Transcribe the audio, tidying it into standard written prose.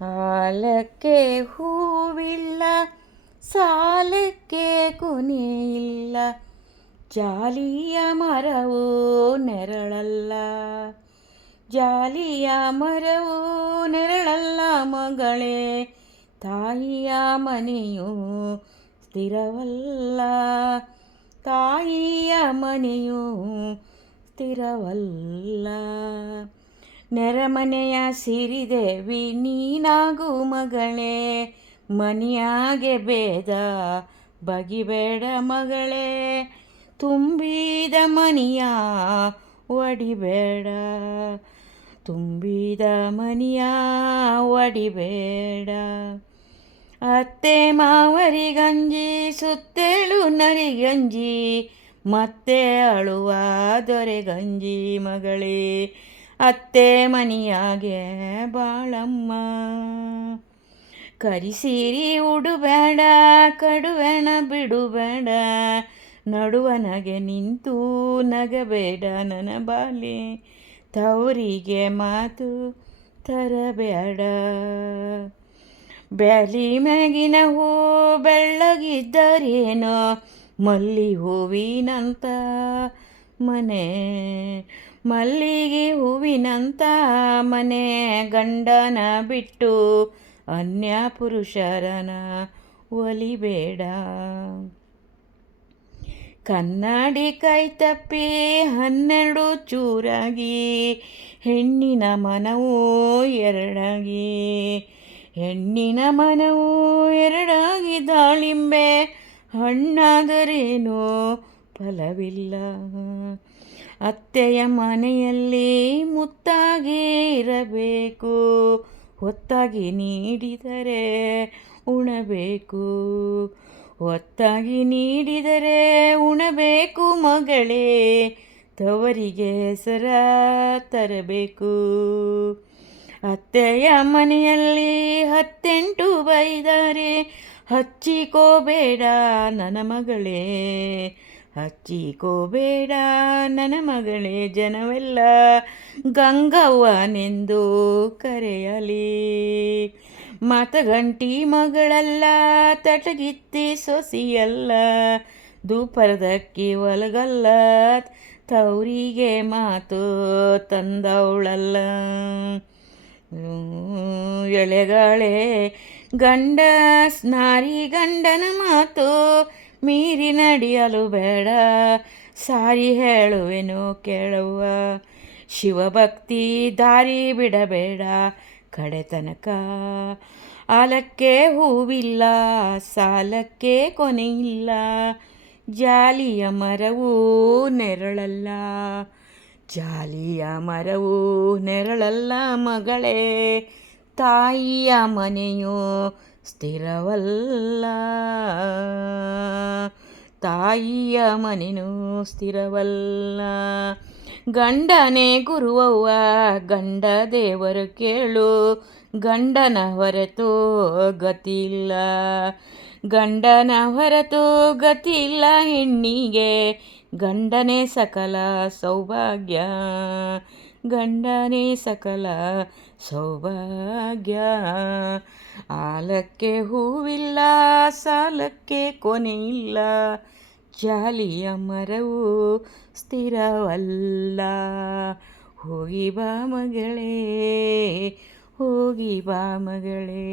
ಸಾಲಕ್ಕೆ ಹೂವಿಲ್ಲ, ಸಾಲಕ್ಕೆ ಕೊನೆಯಿಲ್ಲ, ಜಾಲಿಯ ಮರವು ನೆರಳಲ್ಲ, ಜಾಲಿಯ ಮರವು ನೆರಳಲ್ಲ ಮಗಳೇ, ತಾಯಿಯ ಮನೆಯು ಸ್ಥಿರವಲ್ಲ, ತಾಯಿಯ ಮನೆಯು ಸ್ಥಿರವಲ್ಲ. ನೆರೆಮನೆಯ ಸಿರಿದೇವಿ ನೀನಾಗು ಮಗಳೇ, ಮನೆಯಾಗೆ ಭೇದ ಬಗಿಬೇಡ ಮಗಳೇ, ತುಂಬಿದ ಮನೆಯ ಒಡಿಬೇಡ, ತುಂಬಿದ ಮನೆಯ ಒಡಿಬೇಡ. ಅತ್ತೆ ಮಾವರಿಗಂಜಿ ಸುತ್ತೇಳು ನರಿಗಂಜಿ, ಮತ್ತೆ ಅಳುವ ದೊರೆಗಂಜಿ ಮಗಳೇ, ಅತ್ತೆ ಮನೆಯಾಗೆ ಬಾಳಮ್ಮ. ಕರಿಸೀರಿ ಉಡುಬೇಡ, ಕಡುವೆಣ ಬಿಡುಬೇಡ, ನಡುವನಗೆ ನಿಂತು ನಗಬೇಡ ನನ್ನ ಬಾಲೆ, ತವರಿಗೆ ಮಾತು ತರಬೇಡ. ಬ್ಯಾಲಿ ಮ್ಯಾಗಿನ ಹೂ ಬೆಳ್ಳಗಿದ್ದರೇನೋ, ಮಲ್ಲಿ ಹೂವಿನಂತ ಮನೆ, ಮಲ್ಲಿಗೆ ಹೂವಿನಂತ ಮನೆ, ಗಂಡನ ಬಿಟ್ಟು ಅನ್ಯ ಪುರುಷರನ ಒಲಿಬೇಡ. ಕನ್ನಡಿ ಕೈ ತಪ್ಪಿ 12 ಚೂರಾಗಿ, ಹೆಣ್ಣಿನ ಮನವು ಎರಡಾಗಿ, ಹೆಣ್ಣಿನ ಮನವು ಎರಡಾಗಿ, ದಾಳಿಂಬೆ ಹಣ್ಣಾದರೇನೋ ಫಲವಿಲ್ಲ. ಅತ್ತೆಯ ಮನೆಯಲ್ಲಿ ಮುತ್ತಾಗಿ ಇರಬೇಕು, ಹೊತ್ತಾಗಿ ನೀಡಿದರೆ ಉಣಬೇಕು, ಹೊತ್ತಾಗಿ ನೀಡಿದರೆ ಉಣಬೇಕು ಮಗಳೇ, ತವರಿಗೆ ಹೆಸರ ತರಬೇಕು. ಅತ್ತೆಯ ಮನೆಯಲ್ಲಿ 18 ಬೈದರೆ ಹಚ್ಚಿಕೋಬೇಡ ನನ್ನ ಮಗಳೇ, ಹಚ್ಚಿಕೋಬೇಡ ನನ್ನ ಮಗಳೇ, ಜನವೆಲ್ಲ ಗಂಗವ್ವನೆಂದು ಕರೆಯಲಿ. ಮತಗಂಟಿ ಮಗಳಲ್ಲ, ತಟಗಿತ್ತಿ ಸೊಸಿಯಲ್ಲ, ಧೂಪರದಕ್ಕಿ ಒಲಗಲ್ಲ, ತವರಿಗೆ ಮಾತು ತಂದವಳಲ್ಲ. ಎಳೆಗಾಳೆ ಗಂಡ ನಾರಿ ಗಂಡನ ಮಾತು ಮೀರಿ ನಡೆಯಲು ಬೇಡ, ಸಾರಿ ಹೇಳುವೆನು ಕೇಳುವ, ಶಿವಭಕ್ತಿ ದಾರಿ ಬಿಡಬೇಡ ಕಡೆತನಕ. ಆಲಕ್ಕೆ ಹೂವಿಲ್ಲ, ಸಾಲಕ್ಕೆ ಕೊನೆಯಿಲ್ಲ, ಜಾಲಿಯ ಮರವು ನೆರಳಲ್ಲ, ಜಾಲಿಯ ಮರವು ನೆರಳಲ್ಲ ಮಗಳೇ, ತಾಯಿಯ ಮನೆಯು ಸ್ಥಿರವಲ್ಲ, ತಾಯಿಯ ಮನೆಯೂ ಸ್ಥಿರವಲ್ಲ. ಗಂಡನೇ ಗುರುವವ್ವ, ಗಂಡ ದೇವರು ಕೇಳು, ಗಂಡನ ಹೊರತು ಗತಿಯಿಲ್ಲ, ಗಂಡನ ಹೊರತು ಗತಿಯಿಲ್ಲ ಹೆಣ್ಣಿಗೆ, ಗಂಡನೇ ಸಕಲ ಸೌಭಾಗ್ಯ, ಗಂಡನೇ ಸಕಲ ಸೌಭಾಗ್ಯ. ಆಲಕ್ಕೆ ಹೂವಿಲ್ಲ, ಸಾಲಕ್ಕೆ ಕೊನೆಯಿಲ್ಲ, ಜಾಲಿಯ ಮರವು ಸ್ಥಿರವಲ್ಲ. ಹೋಗಿ ಬಾ ಮಗಳೇ, ಹೋಗಿ ಬಾ ಮಗಳೇ.